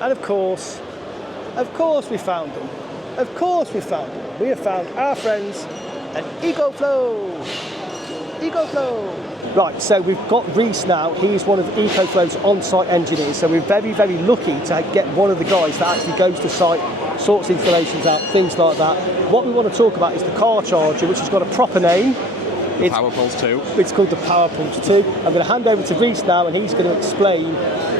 And of course we found them. Of course we found them. We have found our friends at Ecoflow. Ecoflow. Right, so we've got Reese now. He's one of Ecoflow's on-site engineers. So we're very, very lucky to get one of the guys that actually goes to site, sorts installations out, things like that. What we want to talk about is the car charger, which has got a proper name. It's Powerpulse 2. It's called the Powerpulse 2. I'm going to hand over to Reese now, and he's going to explain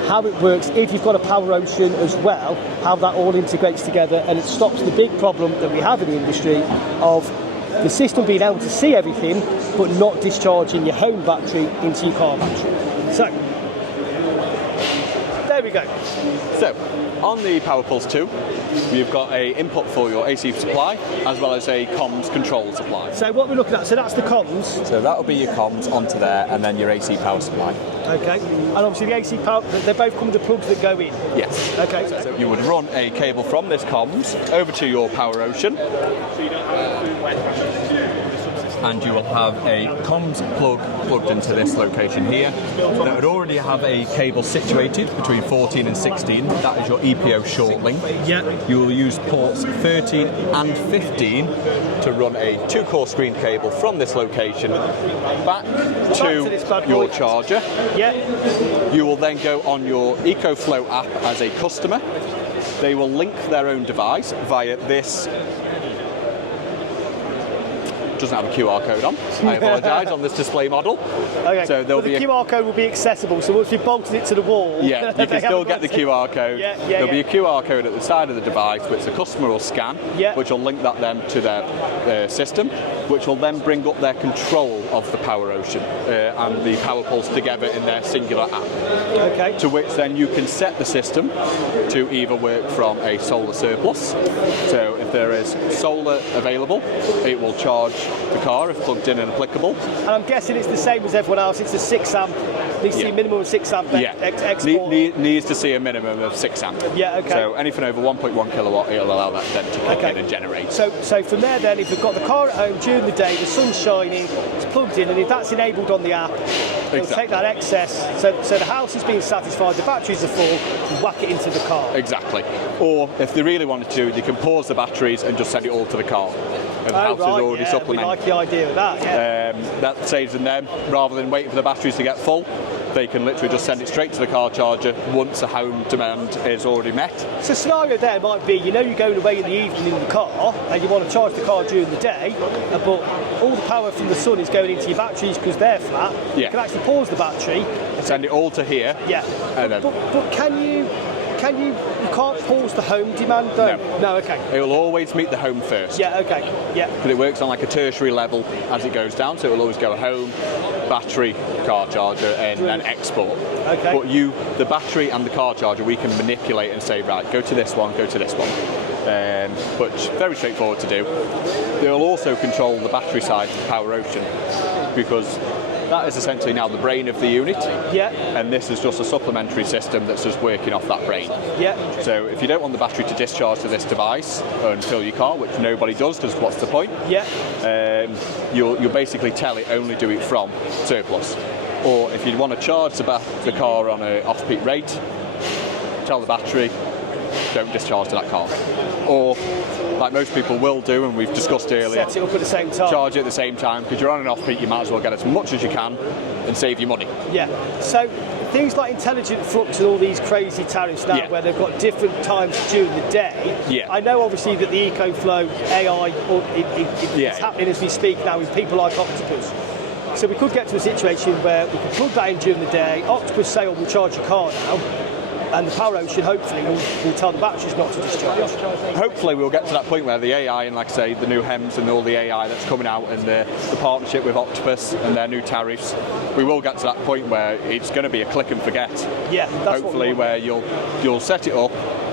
how it works if you've got a Power Ocean as well, how that all integrates together, and it stops the big problem that we have in the industry of the system being able to see everything but not discharging your home battery into your car battery. So, there we go. So, on the Powerpulse 2, you've got an input for your AC supply as well as a comms control supply. So what we're looking at, so that's the comms. So that'll be your comms onto there and then your AC power supply. Okay, and obviously the AC power, they both come with plugs that go in? Yes. Okay. So you would run a cable from this comms over to your Power Ocean. And you will have a comms plug plugged into this location here that would already have a cable situated between 14 and 16. That is your EPO short link. Yeah. You will use ports 13 and 15 to run a 2-core screen cable from this location back to your charger. Yeah. You will then go on your Ecoflow app as a customer. They will link their own device via this. Doesn't have a QR code on. I apologise on this display model. Okay. So there'll the QR code will be accessible. So once you've bolted it to the wall, yeah, you can still get the QR code. There'll be a QR code at the side of the device, which the customer will scan, which will link that then to their system, which will then bring up their control of the Power Ocean and the Powerpulse together in their singular app. Okay. To which then you can set the system to either work from a solar surplus. So if there is solar available, it will charge the car if plugged in and applicable. And I'm guessing it's the same as everyone else. It's a 6 amp. Needs to see a minimum of 6 amp export. Needs to see a minimum of 6 amp. Yeah, okay. So anything over 1.1 kilowatt, it'll allow that then to kick in and generate. So from there then, if we've got the car at home during the day, the sun's shining, it's plugged in, and if that's enabled on the app, it'll take that excess. So the house is being satisfied, the batteries are full, and whack it into the car. Exactly. Or if they really wanted to, they can pause the batteries and just send it all to the car. And the house is already supplemented. We like the idea of that, that saves them, rather than waiting for the batteries to get full, they can literally just send it straight to the car charger once the home demand is already met. So scenario there might be, you're going away in the evening in the car and you want to charge the car during the day, but all the power from the sun is going into your batteries because they're flat. Yeah. You can actually pause the battery. Send it all to here. Yeah. And then but can you can't pause the home demand though? No, okay. It will always meet the home first. Yeah, okay. Yeah. But it works on like a tertiary level as it goes down, so it will always go home, battery, car charger, and then export. Okay. But the battery and the car charger, we can manipulate and say, right, go to this one, go to this one. Which very straightforward to do. They'll also control the battery side of the Power Ocean, because that is essentially now the brain of the unit. Yeah. And this is just a supplementary system that's just working off that brain. Yeah. So if you don't want the battery to discharge to this device and fill your car, which nobody does, because what's the point? Yeah. You'll basically tell it only do it from surplus. Or if you want to charge the car on an off-peak rate, tell the battery, don't discharge to that car. Or, like most people will do, and we've discussed earlier, set it up at the same time. Charge it at the same time, because you're on an off-peak, you might as well get as much as you can and save your money. Yeah. So things like intelligent flux and all these crazy tariffs now, where they've got different times during the day. Yeah. I know obviously that the Ecoflow AI it's happening as we speak now with people like Octopus. So we could get to a situation where we could plug that in during the day. Octopus say, we'll charge your car now. And the Power Ocean hopefully will tell the batteries not to discharge. Hopefully we'll get to that point where the AI and, like I say, the new HEMS and all the AI that's coming out and the partnership with Octopus and their new tariffs, we will get to that point where it's going to be a click and forget. Yeah, that's hopefully where you'll set it up,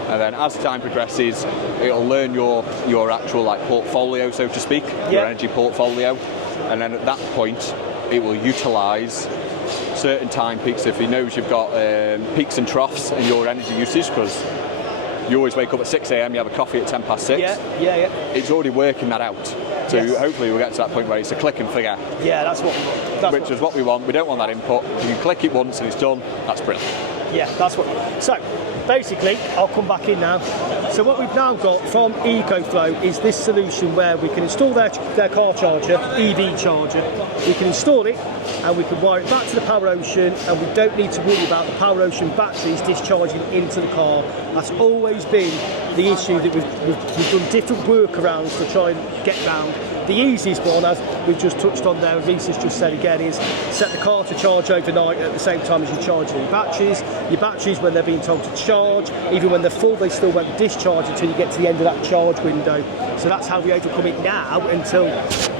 and then as time progresses, it'll learn your actual portfolio, so to speak, your energy portfolio, and then at that point it will utilise certain time peaks. If he knows you've got peaks and troughs in your energy usage, because you always wake up at 6 a.m, you have a coffee at 6:10. Yeah. It's already working that out. So hopefully we'll get to that point where it's a click and forget. Yeah, that's what we want. Which is what we want. We don't want that input. If you can click it once and it's done, that's brilliant. Yeah, that's what we want. So, basically, I'll come back in now. So what we've now got from Ecoflow is this solution where we can install their car charger, EV charger. We can install it and we can wire it back to the Power Ocean, and we don't need to worry about the Power Ocean batteries discharging into the car. That's always been the issue that we've done different workarounds to try and get round. The easiest one, as we've just touched on there, and Reece has just said again, is set the car to charge overnight at the same time as you're charging your batteries. Your batteries, when they're being told to charge, even when they're full, they still won't discharge until you get to the end of that charge window. So that's how we overcome it now until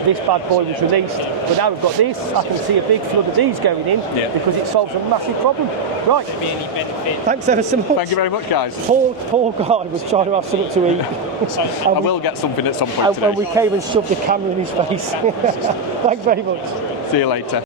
this bad boy was released. But now we've got this, I can see a big flood of these going in because it solves a massive problem. Right. Thanks ever so much. Thank you very much, guys. Poor guy was trying to have something to eat. I will get something at some point today. And we came and shoved the camera in his face. Thanks very much. See you later.